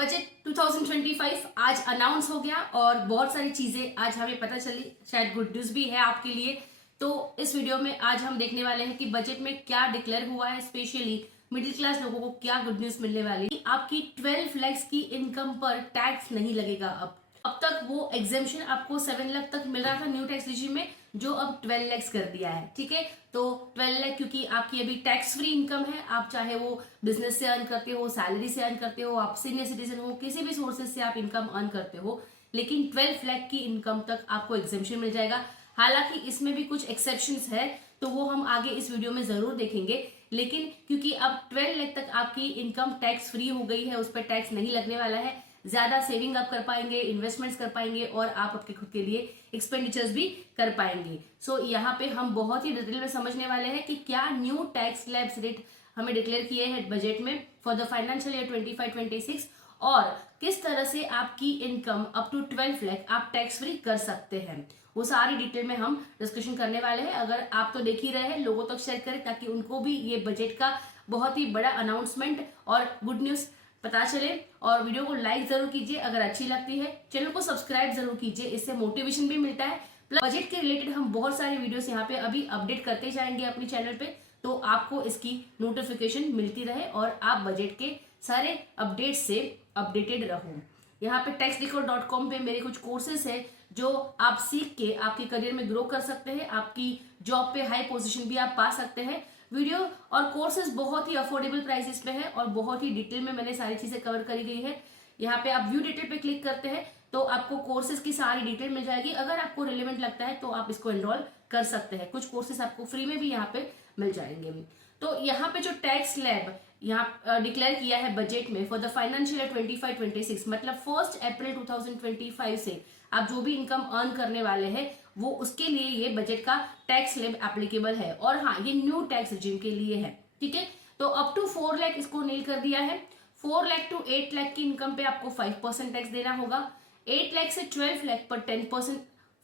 Budget 2025 आज announce हो गया और बहुत सारी चीजें आज हमें पता चली, शायद गुड न्यूज भी है आपके लिए। तो इस वीडियो में आज हम देखने वाले हैं कि बजट में क्या डिक्लेयर हुआ है, स्पेशली मिडिल क्लास लोगों को क्या गुड न्यूज मिलने वाली है। आपकी 12 लाख की इनकम पर टैक्स नहीं लगेगा। अब तक वो एग्जेम्पशन आपको 7 लाख तक मिल रहा था न्यू टैक्स रिजीम में, जो अब 12 लाख कर दिया है। ठीक है, तो 12 लाख क्योंकि आपकी अभी टैक्स फ्री इनकम है, आप चाहे वो बिजनेस से अर्न करते हो, सैलरी से अर्न करते हो, आप सीनियर सिटीजन हो, किसी भी सोर्सेज से आप इनकम अर्न करते हो, लेकिन 12 लाख की इनकम तक आपको एग्जेम्पशन मिल जाएगा। हालांकि इसमें भी कुछ एक्सेप्शंस है, तो वो हम आगे इस वीडियो में जरूर देखेंगे। लेकिन क्योंकि अब 12 लाख तक आपकी इनकम टैक्स फ्री हो गई है, उस पर टैक्स नहीं लगने वाला है, ज्यादा सेविंग आप कर पाएंगे, इन्वेस्टमेंट्स कर पाएंगे और आप अपने खुद के लिए एक्सपेंडिचर्स भी कर पाएंगे। सो यहाँ पे हम बहुत ही डिटेल में समझने वाले हैं कि क्या न्यू टैक्स स्लैब्स रेट हमें डिक्लेयर किए हैं बजट में फॉर द फाइनेंशियल ईयर 25-26 और किस तरह से आपकी इनकम अप टू 12 लाख आप टैक्स फ्री कर सकते हैं। वो सारी डिटेल में हम डिस्कशन करने वाले हैं। अगर आप तो देख ही रहे हैं, लोगों तक शेयर करें ताकि उनको भी ये बजट का बहुत ही बड़ा अनाउंसमेंट और गुड न्यूज पता चले। और वीडियो को लाइक जरूर कीजिए अगर अच्छी लगती है, चैनल को सब्सक्राइब जरूर कीजिए, इससे मोटिवेशन भी मिलता है। प्लस बजट के रिलेटेड हम बहुत सारे वीडियोस यहाँ पे अभी अपडेट करते जाएंगे अपनी चैनल पे, तो आपको इसकी नोटिफिकेशन मिलती रहे और आप बजट के सारे अपडेट से अपडेटेड रहो। यहाँ पे taxdecode.com पे मेरे कुछ कोर्सेस है जो आप सीख के आपके करियर में ग्रो कर सकते हैं, आपकी जॉब पे हाई पोजीशन भी आप पा सकते हैं। वीडियो और कोर्सेज बहुत ही अफोर्डेबल प्राइसेस पे है और बहुत ही डिटेल में मैंने सारी चीजें कवर करी गई है। यहाँ पे आप व्यू डिटेल पे क्लिक करते हैं तो आपको कोर्सेज की सारी डिटेल मिल जाएगी। अगर आपको रिलेवेंट लगता है तो आप इसको एनरोल कर सकते हैं। कुछ कोर्सेज आपको फ्री में भी यहाँ पे मिल जाएंगे। तो यहाँ पे जो टैक्स स्लैब यहाँ डिक्लेयर किया है बजट में फॉर द फाइनेंशियल ईयर 25-26, मतलब 1 अप्रैल 2025 से आप जो भी इनकम अर्न करने वाले हैं वो उसके लिए ये बजट का टैक्स स्लैब एप्लीकेबल है। और हाँ, ये न्यू टैक्स रिजीम के लिए है। ठीक है, तो अप टू 4 लाख इसको नील कर दिया है। 4 लाख टू 8 लाख की इनकम पे आपको 5% टैक्स देना होगा। 8 लाख से 12 लाख पर 10%,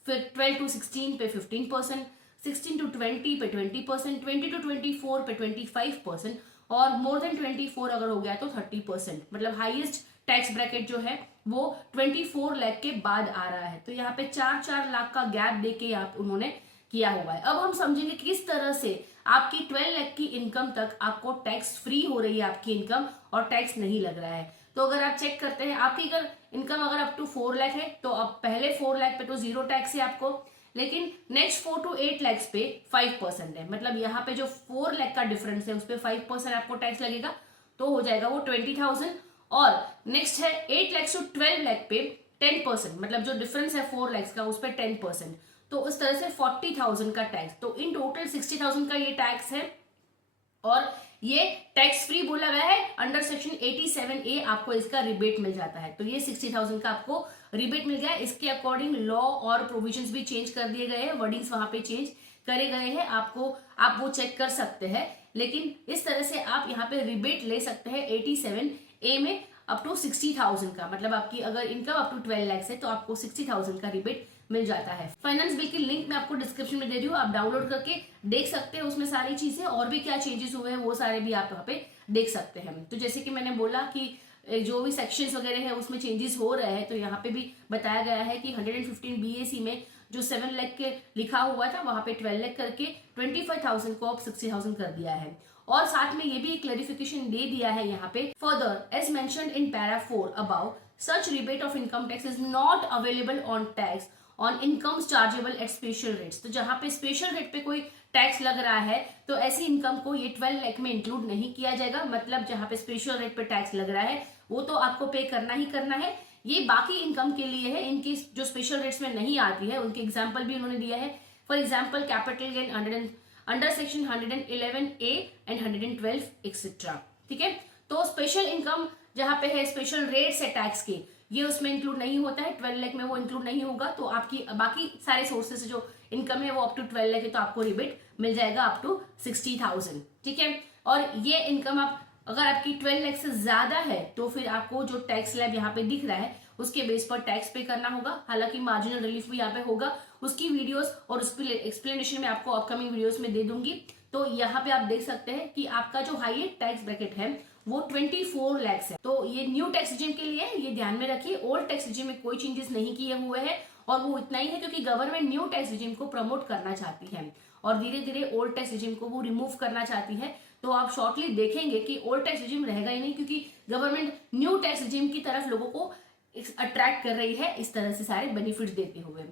फिर 12 टू 16 पे 15%, 16 टू 20 पे 20%, 20 टू 24 पे 25% और मोर देन 24 अगर हो गया तो 30%। मतलब हाईएस्ट टैक्स ब्रैकेट जो है वो 24 लाख के बाद आ रहा है। तो यहाँ पे 4-4 लाख का गैप देके आप उन्होंने किया हुआ है। अब हम समझेंगे किस तरह से आपकी 12 लाख की इनकम तक आपको टैक्स फ्री हो रही है आपकी इनकम और टैक्स नहीं लग रहा है। तो अगर आप चेक करते हैं आपकी अगर इनकम अगर अप टू 4 लाख है तो अब पहले 4 लाख पे तो जीरो टैक्स है आपको, लेकिन नेक्स्ट 4 टू 8 लाख पे 5% है। मतलब यहाँ पे जो 4 लाख का डिफरेंस है उस पर 5% आपको टैक्स लगेगा, तो हो जाएगा वो 20,000। और नेक्स्ट है 8 लाख टू 12 लाख पे 10%, मतलब जो डिफरेंस है 4 लाख का उस पर 10%, तो उस तरह से 40,000 का टैक्स। तो इन टोटल 60,000 का ये टैक्स है और ये टैक्स फ्री बोला गया है। अंडर सेक्शन 87A आपको इसका रिबेट मिल जाता है। तो ये 60,000 का आपको रिबेट मिल गया। इसके अकॉर्डिंग लॉ और प्रोविजंस भी चेंज कर दिए गए हैं, वर्डिंग्स वहां पे चेंज करे गए हैं, आप वो चेक कर सकते हैं। लेकिन इस तरह से आप यहाँ पे रिबेट ले सकते हैं 87A में अप टू 60,000 का। मतलब आपकी अगर इनकम अप टू 12 लाख है तो आपको 60,000 का रिबेट मिल जाता है। फाइनेंस बिल की लिंक मैं आपको डिस्क्रिप्शन में दे रही हूँ, आप डाउनलोड करके देख सकते हैं उसमें सारी चीजें और भी क्या चेंजेस हुए हैं वो सारे भी आप यहाँ पे देख सकते हैं। तो जैसे कि मैंने बोला कि जो भी सेक्शंस वगैरह है उसमें चेंजेस हो रहे हैं, तो यहाँ पे भी बताया गया है कि 115 BAC में जो 7 लाख के लिखा हुआ था वहां पे 12 लाख करके 25,000 को अब 60,000 कर दिया है। और साथ में ये भी क्लैरिफिकेशन दे दिया है यहाँ पे, further as mentioned in para 4 about such rebate of income tax is not available on tax on income chargeable at special rates. तो जहां पे स्पेशल रेट पे कोई टैक्स लग रहा है तो ऐसी इनकम को ये 12 लाख में इंक्लूड नहीं किया जाएगा। मतलब जहां पे स्पेशल रेट पे टैक्स लग रहा है वो तो आपको पे करना ही करना है। ये बाकी इनकम के लिए है, इनकी जो स्पेशल रेट्स में नहीं आती है उनके एग्जाम्पल भी उन्होंने दिया है। For example capital gain under section 111A and 112 etcetera. ठीक है, तो स्पेशल इनकम जहां पे है स्पेशल रेट्स है टैक्स के, ये उसमें इंक्लूड नहीं होता है। 12 लाख में वो इंक्लूड नहीं होगा। तो आपकी बाकी सारे सोर्सेस से जो इनकम है वो अप टू 12 लाख है तो आपको रिबेट मिल जाएगा अप टू 60,000। ठीक है, और ये इनकम आप अगर आपकी 12 लाख से ज्यादा है तो फिर आपको जो टैक्स स्लैब यहाँ पे दिख रहा है उसके बेस पर टैक्स पे करना होगा। हालांकि मार्जिनल रिलीफ भी यहाँ पे होगा, उसकी वीडियोस और उसकी एक्सप्लेनेशन में आपको अपकमिंग वीडियोस में दे दूंगी। तो यहाँ पे आप देख सकते हैं कि आपका जो हाईएस्ट टैक्स ब्रैकेट है वो 24 लाख है। तो ये न्यू टैक्स रिजिम के लिए ये ध्यान में रखिए। ओल्ड टैक्स रिजिम में कोई चेंजेस नहीं किए हुए हैं और वो इतना ही है क्योंकि गवर्नमेंट न्यू टैक्स रिजिम को प्रमोट करना चाहती है और धीरे धीरे ओल्ड टैक्स रिजिम को वो रिमूव करना चाहती है। तो आप शॉर्टली देखेंगे कि ओल्ड टैक्स रिजिम रहेगा ही नहीं क्योंकि गवर्नमेंट न्यू टैक्स रिजिम की तरफ लोगों को अट्रैक्ट कर रही है इस तरह से सारे बेनिफिट्स देते हुए।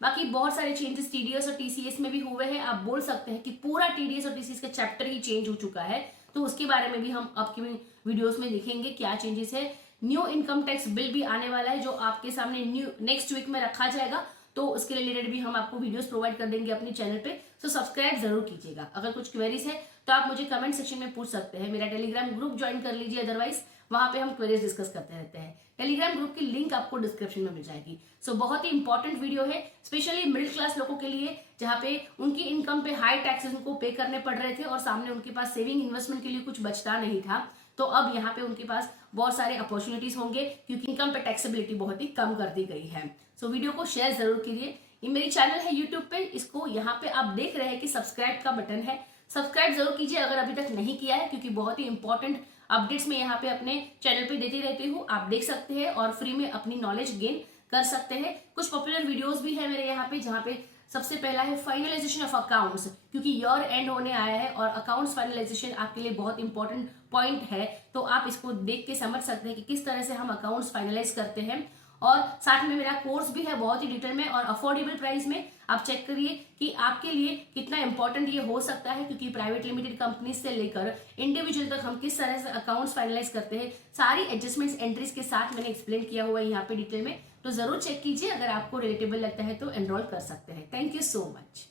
बाकी बहुत सारे चेंजेस टीडीएस और टीसीएस में भी हुए हैं। आप बोल सकते हैं कि पूरा टीडीएस और टीसीएस का चैप्टर ही चेंज हो चुका है। तो उसके बारे में भी हम अपकमिंग वीडियोस में देखेंगे क्या चेंजेस है। न्यू इनकम टैक्स बिल भी आने वाला है जो आपके सामने नेक्स्ट वीक में रखा जाएगा। तो उसके रिलेटेड भी हम आपको वीडियोस प्रोवाइड कर देंगे अपने चैनल पे। सो सब्सक्राइब जरूर कीजिएगा। अगर कुछ क्वेरीज है तो आप मुझे कमेंट सेक्शन में पूछ सकते हैं। मेरा टेलीग्राम ग्रुप ज्वाइन कर लीजिए, अदरवाइज वहां पे हम क्वेरीज डिस्कस करते रहते हैं। टेलीग्राम ग्रुप की लिंक आपको डिस्क्रिप्शन में मिल जाएगी। सो बहुत ही इंपॉर्टेंट वीडियो है, स्पेशली मिडिल क्लास लोगों के लिए जहाँ पे उनकी इनकम पे हाई टैक्सेस उनको पे करने पड़ रहे थे और सामने उनके पास सेविंग इन्वेस्टमेंट के लिए कुछ बचता नहीं था। तो अब यहाँ पे उनके पास बहुत सारे अपॉर्चुनिटीज होंगे क्योंकि इनकम पे टैक्सेबिलिटी बहुत ही कम कर दी गई है। सो वीडियो को शेयर जरूर कीजिए। ये मेरी चैनल है यूट्यूब पे, इसको यहाँ पे आप देख रहे हैं कि सब्सक्राइब का बटन है, सब्सक्राइब जरूर कीजिए अगर अभी तक नहीं किया है क्योंकि बहुत ही इंपॉर्टेंट अपडेट्स मैं यहाँ पे अपने चैनल पे देती रहती हूँ। आप देख सकते हैं और फ्री में अपनी नॉलेज गेन कर सकते हैं। कुछ पॉपुलर वीडियोस भी है मेरे यहाँ पे जहाँ पे सबसे पहला है फाइनलाइजेशन ऑफ अकाउंट्स, क्योंकि ईयर एंड होने आया है और अकाउंट्स फाइनलाइजेशन आपके लिए बहुत इंपॉर्टेंट पॉइंट है। तो आप इसको देख के समझ सकते हैं कि किस तरह से हम अकाउंट्स फाइनलाइज करते हैं। और साथ में मेरा कोर्स भी है बहुत ही डिटेल में और अफोर्डेबल प्राइस में। आप चेक करिए कि आपके लिए कितना इंपॉर्टेंट ये हो सकता है क्योंकि प्राइवेट लिमिटेड कंपनी से लेकर इंडिविजुअल तक हम किस तरह से अकाउंट्स फाइनलाइज करते हैं, सारी एडजस्टमेंट्स एंट्रीज के साथ मैंने एक्सप्लेन किया हुआ है यहाँ पे डिटेल में। तो जरूर चेक कीजिए, अगर आपको रिलेटेबल लगता है तो एनरोल कर सकते हैं। Thank you so much.